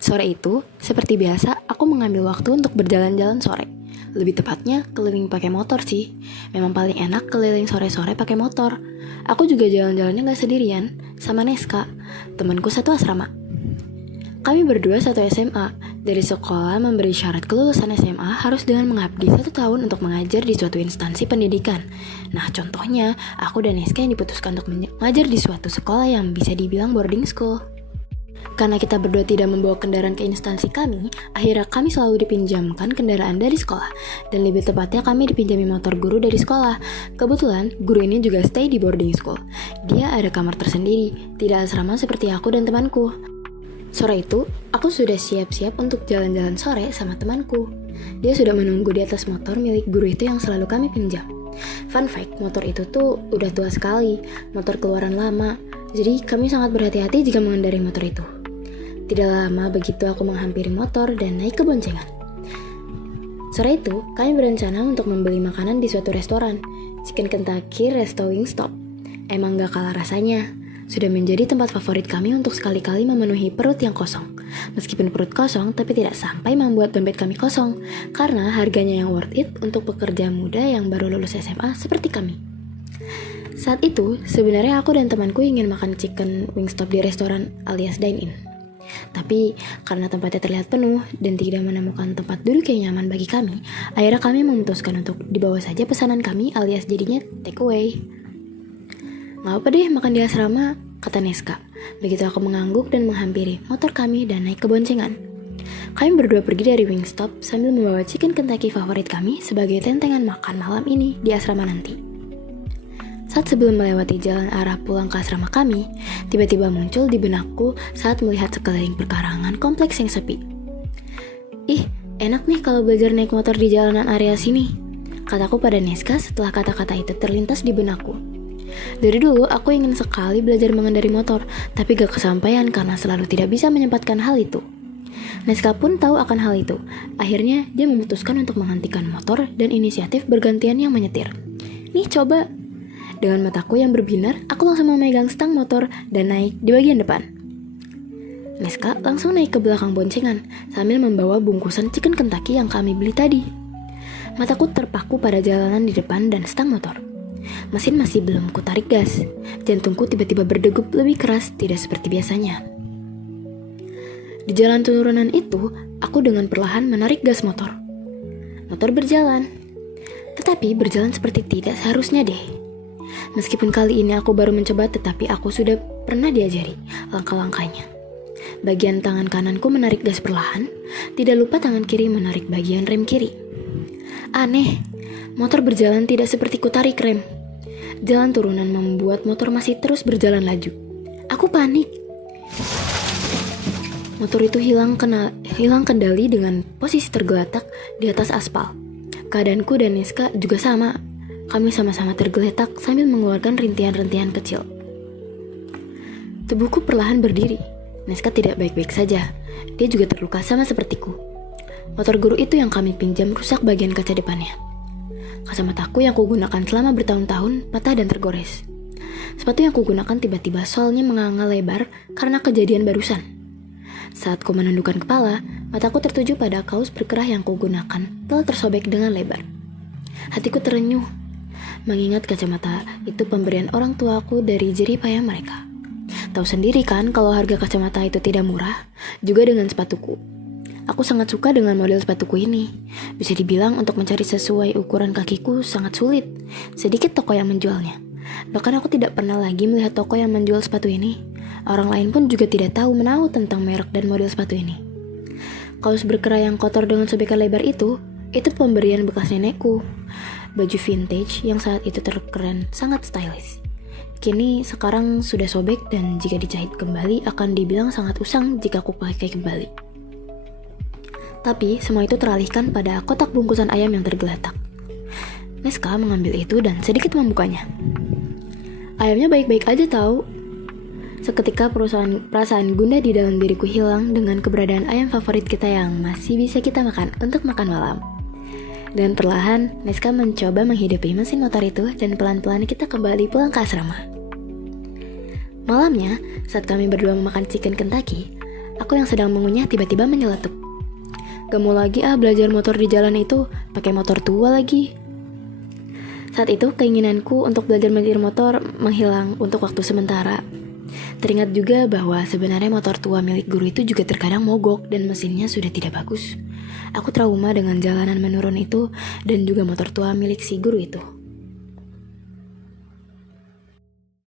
Sore itu, seperti biasa, aku mengambil waktu untuk berjalan-jalan sore. Lebih tepatnya, keliling pakai motor sih. Memang paling enak keliling sore-sore pakai motor. Aku juga jalan-jalannya gak sendirian, sama Neska, temanku satu asrama. Kami berdua satu SMA. Dari sekolah memberi syarat kelulusan SMA harus dengan mengabdi 1 tahun untuk mengajar di suatu instansi pendidikan. Nah, contohnya, aku dan Neska yang diputuskan untuk mengajar di suatu sekolah yang bisa dibilang boarding school. Karena kita berdua tidak membawa kendaraan ke instansi kami, akhirnya kami selalu dipinjamkan kendaraan dari sekolah. Dan lebih tepatnya kami dipinjami motor guru dari sekolah. Kebetulan, guru ini juga stay di boarding school. Dia ada kamar tersendiri, tidak asrama seperti aku dan temanku. Sore itu, aku sudah siap-siap untuk jalan-jalan sore sama temanku. Dia sudah menunggu di atas motor milik guru itu yang selalu kami pinjam. Fun fact, motor itu tuh udah tua sekali, motor keluaran lama. Jadi kami sangat berhati-hati jika mengendarai motor itu. Tidak lama begitu aku menghampiri motor dan naik ke boncengan. Sore itu, kami berencana untuk membeli makanan di suatu restoran, Chicken Kentucky Resto Wingstop. Emang gak kalah rasanya. Sudah menjadi tempat favorit kami untuk sekali-kali memenuhi perut yang kosong. Meskipun perut kosong, tapi tidak sampai membuat dompet kami kosong, karena harganya yang worth it untuk pekerja muda yang baru lulus SMA seperti kami. Saat itu, sebenarnya aku dan temanku ingin makan chicken wingstop di restoran alias dine-in. Tapi, karena tempatnya terlihat penuh dan tidak menemukan tempat duduk yang nyaman bagi kami, akhirnya kami memutuskan untuk dibawa saja pesanan kami alias jadinya take away. Gak apa deh makan di asrama, kata Neska. Begitu aku mengangguk dan menghampiri motor kami dan naik ke boncengan. Kami berdua pergi dari Wingstop sambil membawa chicken Kentucky favorit kami sebagai tentengan makan malam ini di asrama nanti. Saat sebelum melewati jalan arah pulang ke asrama kami, tiba-tiba muncul di benakku saat melihat sekeliling perkarangan kompleks yang sepi. Ih, enak nih kalau belajar naik motor di jalanan area sini, kataku pada Neska setelah kata-kata itu terlintas di benakku. Dari dulu aku ingin sekali belajar mengendarai motor, tapi gak kesampaian karena selalu tidak bisa menyempatkan hal itu. Neska pun tahu akan hal itu. Akhirnya dia memutuskan untuk menghentikan motor dan inisiatif bergantian yang menyetir. Nih coba. Dengan mataku yang berbinar, aku langsung memegang stang motor dan naik di bagian depan. Neska langsung naik ke belakang boncengan sambil membawa bungkusan chicken Kentucky yang kami beli tadi. Mataku terpaku pada jalanan di depan dan stang motor. Mesin masih belum kutarik gas. Jantungku tiba-tiba berdegup lebih keras, tidak seperti biasanya. Di jalan turunan itu, aku dengan perlahan menarik gas motor. Motor berjalan. Tetapi berjalan seperti tidak seharusnya deh. Meskipun kali ini aku baru mencoba, tetapi aku sudah pernah diajari langkah-langkahnya. Bagian tangan kananku menarik gas perlahan, tidak lupa tangan kiri menarik bagian rem kiri. Aneh, motor berjalan tidak seperti kutarik rem. Jalan turunan membuat motor masih terus berjalan laju. Aku panik. Motor itu hilang kendali dengan posisi tergeletak di atas aspal. Keadaanku dan Neska juga sama. Kami sama-sama tergeletak sambil mengeluarkan rintihan-rintihan kecil. Tubuhku perlahan berdiri. Neska tidak baik-baik saja. Dia juga terluka sama sepertiku. Motor guru itu yang kami pinjam rusak bagian kaca depannya. Kacamataku yang kugunakan selama bertahun-tahun patah dan tergores. Sepatu yang kugunakan tiba-tiba solnya menganga lebar karena kejadian barusan. Saat ku menundukkan kepala, mataku tertuju pada kaos berkerah yang kugunakan telah tersobek dengan lebar. Hatiku terenyuh, mengingat kacamata itu pemberian orang tuaku dari jerih payah mereka. Tahu sendiri kan kalau harga kacamata itu tidak murah, juga dengan sepatuku. Aku sangat suka dengan model sepatuku ini. Bisa dibilang untuk mencari sesuai ukuran kakiku sangat sulit. Sedikit toko yang menjualnya. Bahkan aku tidak pernah lagi melihat toko yang menjual sepatu ini. Orang lain pun juga tidak tahu menahu tentang merek dan model sepatu ini. Kaos berkerah yang kotor dengan sobekan lebar itu pemberian bekas nenekku. Baju vintage yang saat itu terkeren, sangat stylish. Kini sekarang sudah sobek dan jika dijahit kembali akan dibilang sangat usang jika aku pakai kembali. Tapi semua itu teralihkan pada kotak bungkusan ayam yang tergeletak. Neska mengambil itu dan sedikit membukanya. Ayamnya baik-baik aja tahu. Seketika perasaan gundah di dalam diriku hilang dengan keberadaan ayam favorit kita yang masih bisa kita makan untuk makan malam. Dan perlahan, Neska mencoba menghidupi mesin motor itu dan pelan-pelan kita kembali pulang ke asrama. Malamnya, saat kami berdua memakan chicken Kentucky, Aku yang sedang mengunyah tiba-tiba menyeletuk. Gak mau lagi belajar motor di jalan itu, pakai motor tua lagi. Saat itu keinginanku untuk belajar menyetir motor menghilang untuk waktu sementara. Teringat juga bahwa sebenarnya motor tua milik guru itu juga terkadang mogok dan mesinnya sudah tidak bagus. Aku trauma dengan jalanan menurun itu dan juga motor tua milik si guru itu.